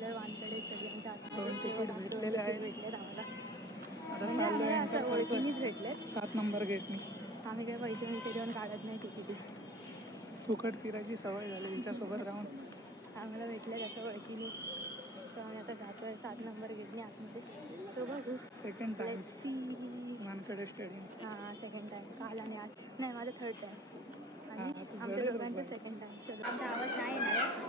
आलोय वानखेडे स्टेडियमच्या आत. दोन तिकीट भेटलेले आहेत. भेटलेत आम्हाला. आता चाललोय असं ओळखीनेच भेटलेत. 7 नंबर गेटनी. आम्ही काही पैसे देऊन काढत नाही तिकीट. फुकट फिरायची सवय झाली हिच्यासोबत राहून. आम्हाला भेटलेत असं ओळखीने. सो आम्ही आता जातोय 7 नंबर गेटने आतमध्ये. सो बघू. Second time Wankhede stadium. हां सेकंड टाइम. काल आणि आज नाही माझं थर्ड टाइम. आणि आमच्या दोघांचं सेकंड टाइम. चलो आमचा आवाज नाही येणार आहे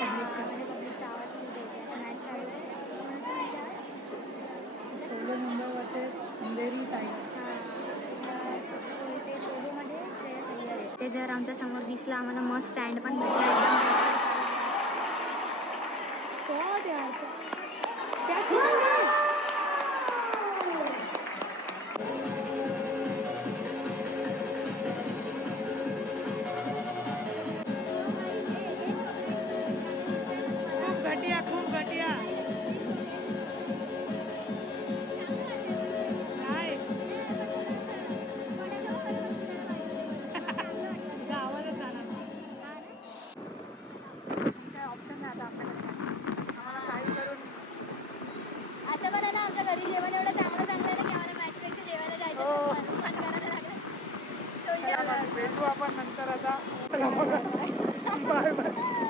पब्लिकचा आवाज खूप येते. मॅच चालू आहे. Solo Mumbai versus Andheri tiger. ते सोलोमध्ये श्रेयस अय्यर आहे. ते जर आमच्या समोर दिसलं आम्हाला मस्त स्टँड पण भेटला. खूप घटिया आवाजच जाणार काय ऑप्शन नाही आता आपल्याकडे. आम्हाला काही करून असं पण आहे ना आमच्या घरी जेवण एवढं चांगलं आहे ना की आम्हाला मॅचपेक्षा जेवायला जायचं मन करायला लागलं. भेटू आपण नंतर आता. Bye bye.